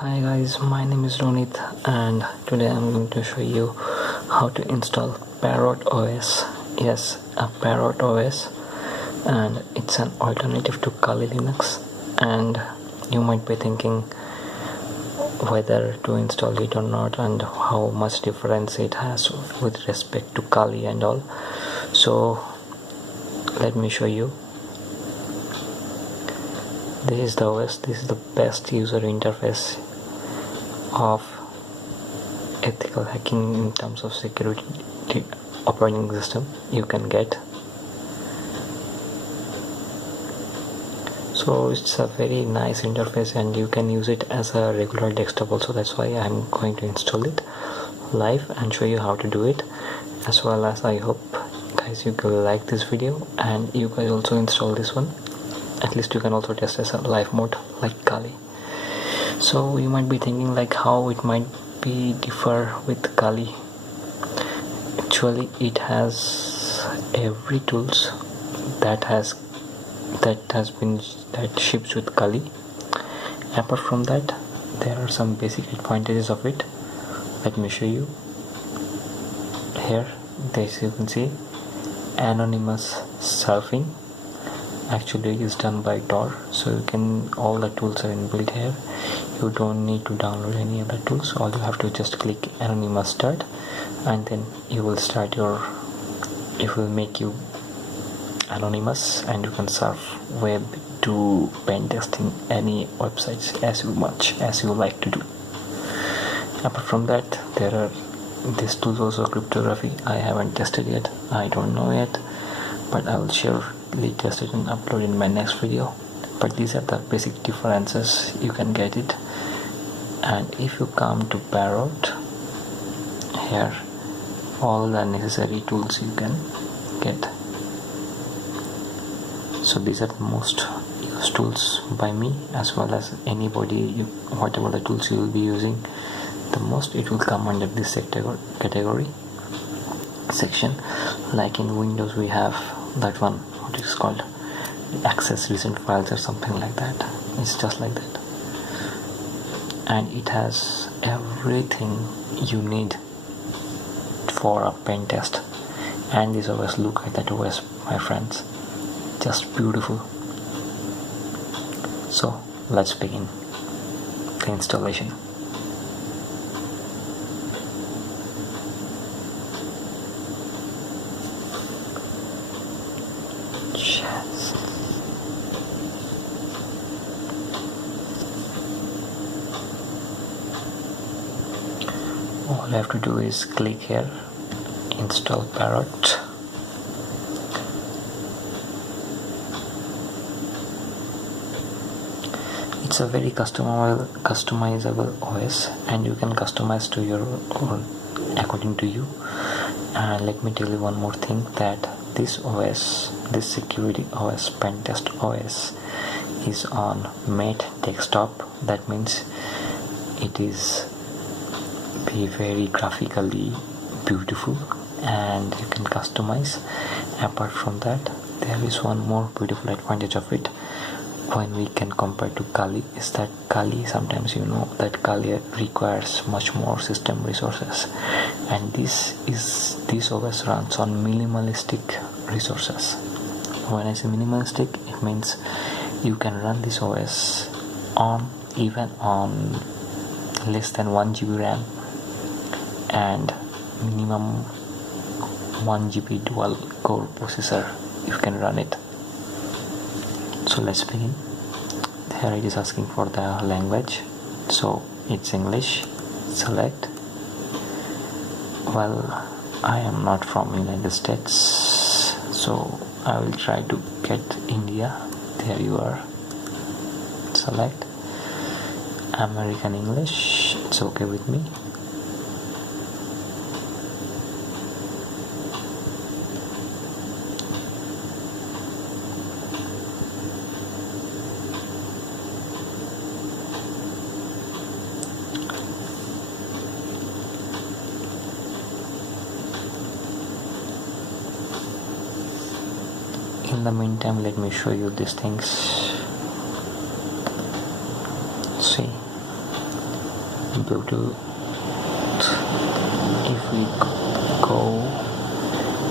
Hi guys, my name is Ronit and today I'm going to show you how to install Parot OS. Yes, a Parot OS, and it's an alternative to Kali Linux. And you might be thinking whether to install it or not and how much difference it has with respect to Kali and all. So let me show you. This is the OS. This is the best user interface of ethical hacking in terms of security operating system you can get. So it's a very nice interface and you can use it as a regular desktop also. That's why I'm going to install it live and show you how to do it, as well as I hope guys you will like this video and you guys also install this one. At least you can also test as a live mode like Kali. So you might be thinking like how it might be differ with Kali. Actually it has every tools that ships with Kali. Apart from that, there are some basic advantages of it. Let me show you. Here, this you can see anonymous surfing. Actually it is done by Tor, so you can, all the tools are inbuilt here. You don't need to download any other tools. All you have to just click anonymous start, and then it will make you anonymous and you can surf web to pen testing any websites as much as you like to do. Apart from that, there are these tools also cryptography. I haven't tested yet, I don't know yet, but I will surely test it and upload in my next video. But these are the basic differences, you can get it. And if you come to Parot, here all the necessary tools you can get. So these are the most used tools by me, as well as anybody. Whatever the tools you will be using, the most it will come under this category section. Like in Windows we have that one, what is called access recent files or something like that. It's just like that, and it has everything you need for a pen test. And this OS, look at that OS my friends, just beautiful. So let's begin the installation. All you have to do is click here, install Parot. It's a very customizable OS, and you can customize to your own according to you. And let me tell you one more thing, that this OS, this security OS, pen test OS, is on matte desktop. That means it is be very graphically beautiful and you can customize. Apart from that, there is one more beautiful advantage of it when we can compare to Kali, is that Kali, sometimes you know that Kali requires much more system resources, and this OS runs on minimalistic resources. When I say minimalistic, it means you can run this OS on even on less than 1 GB RAM and minimum 1 GB dual core processor. You can run it. So let's begin. Here it is asking for the language, so it's English. Select. Well, I am not from United States, so I will try to get India. There you are. Select American English. It's okay with me. In the meantime, let me show you these things. See, Bluetooth. If we go,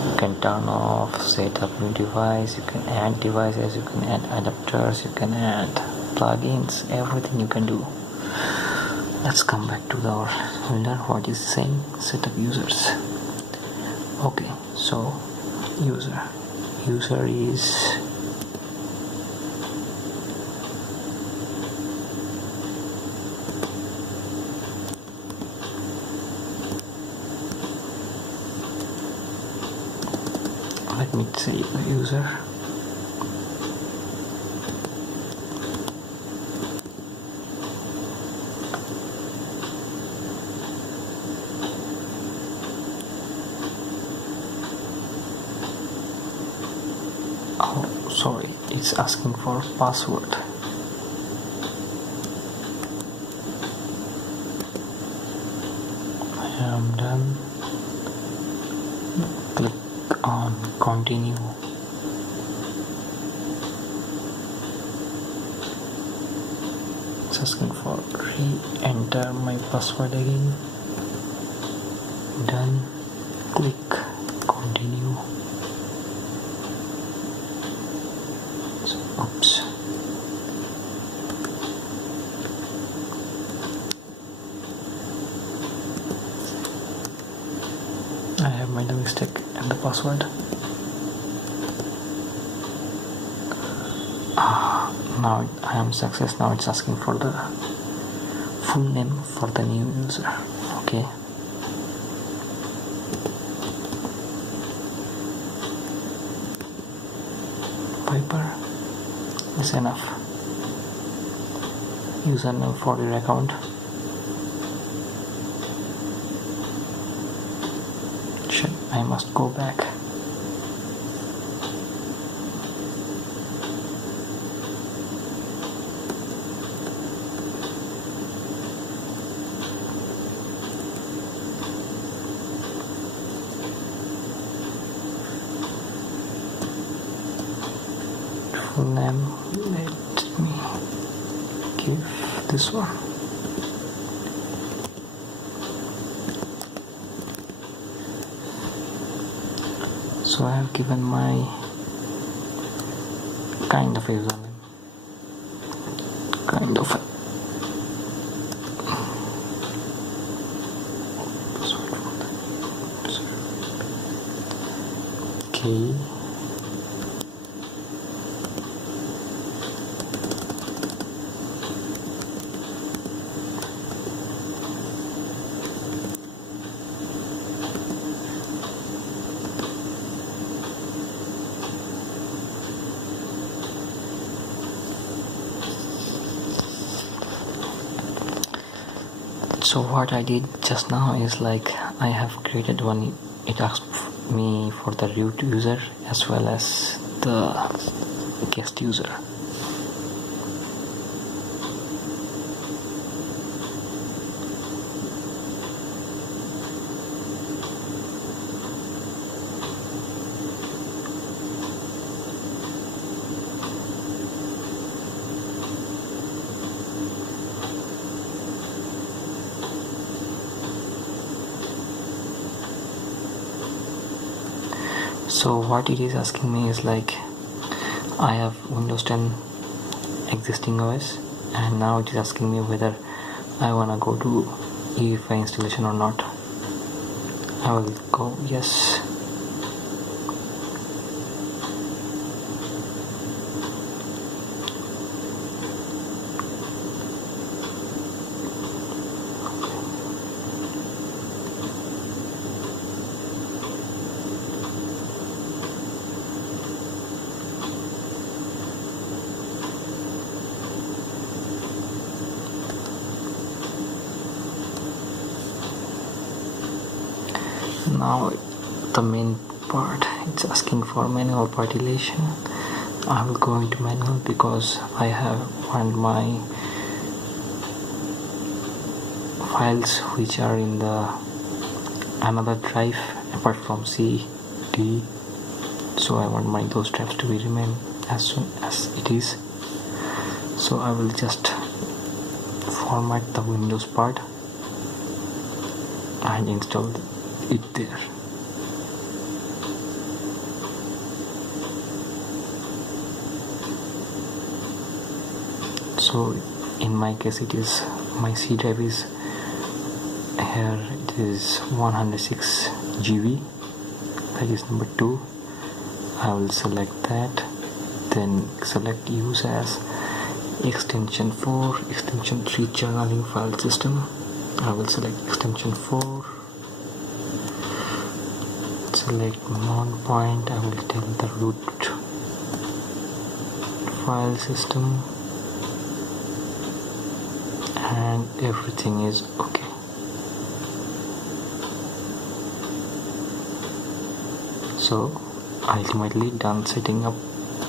you can turn off, set up new device, you can add devices, you can add adapters, you can add plugins, everything you can do. Let's come back to our window. What is saying? Set up users. Okay, so user is let me say the user. Oh, sorry, it's asking for password. I am done. Click on continue. It's asking for re-enter my password again. Done. Click continue. Oops. I have made a mistake in the password. Now I am success. Now it's asking for the full name for the new user. Okay. Piper is enough. Username for your account. Shit, I must go back. Full name, let me give this one. So I have given my kind of username, kind of okay. So what I did just now is like I have created one. It asked me for the root user as well as the guest user. So what it is asking me is like I have Windows 10 existing OS and now it is asking me whether I wanna go to UEFI installation or not. I will go yes. Now the main part, it's asking for manual partition. I will go into manual because I have found my files which are in the another drive apart from C, D, so I want those drives to be remain as soon as it is. So I will just format the Windows part and install it there. So in my case, it is my C drive is here. It is 106 GB. That is number 2. I will select that, then select use as extension 4, extension 3 journaling file system. I will select extension 4, select mount point. I will tell the root file system, and everything is okay. So ultimately done setting up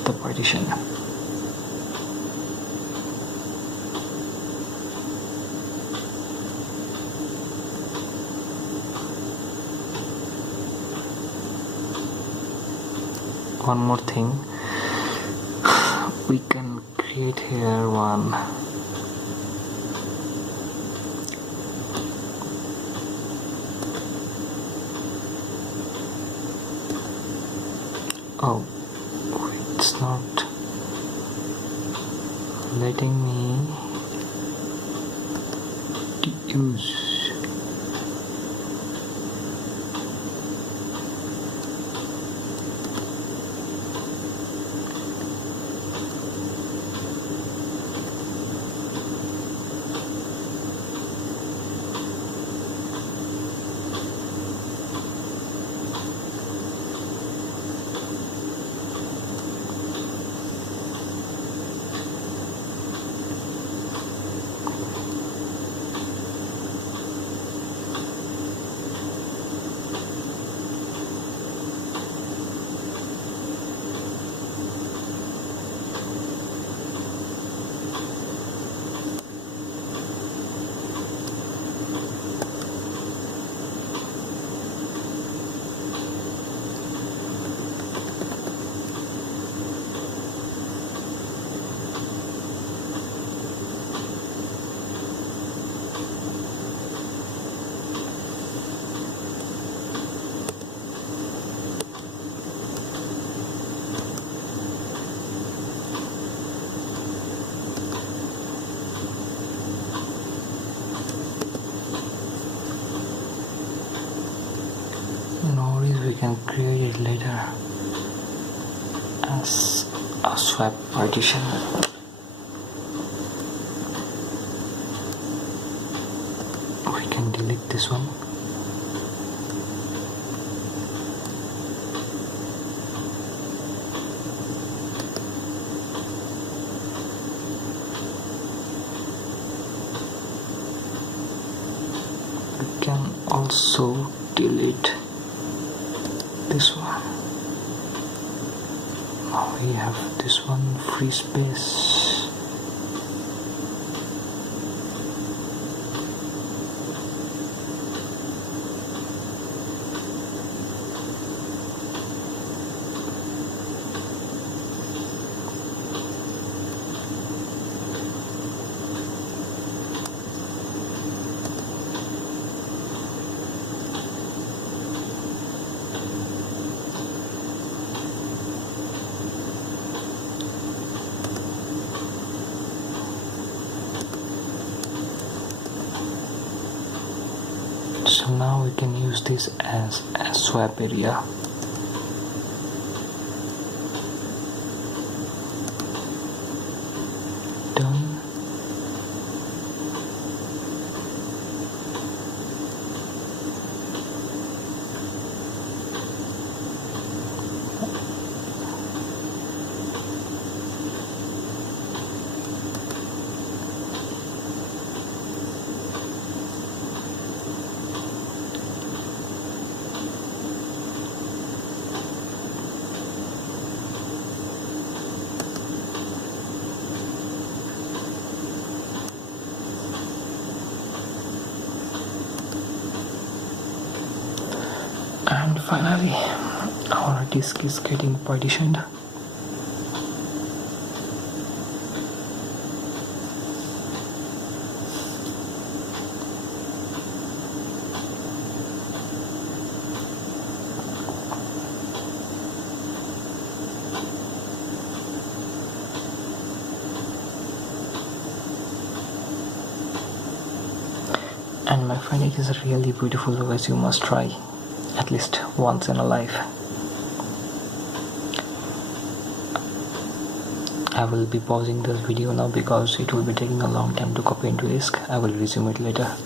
the partition. One more thing, we can create here one it's not letting me use. No worries, we can create it later as a swap partition. We can delete this one. We can also delete this one. Now we have this one free space. So now we can use this as a swap area. Done. And finally, our disk is getting partitioned. And my friend, it is a really beautiful OS. You must try at least once in a life. I will be pausing this video now because it will be taking a long time to copy into disk. I will resume it later.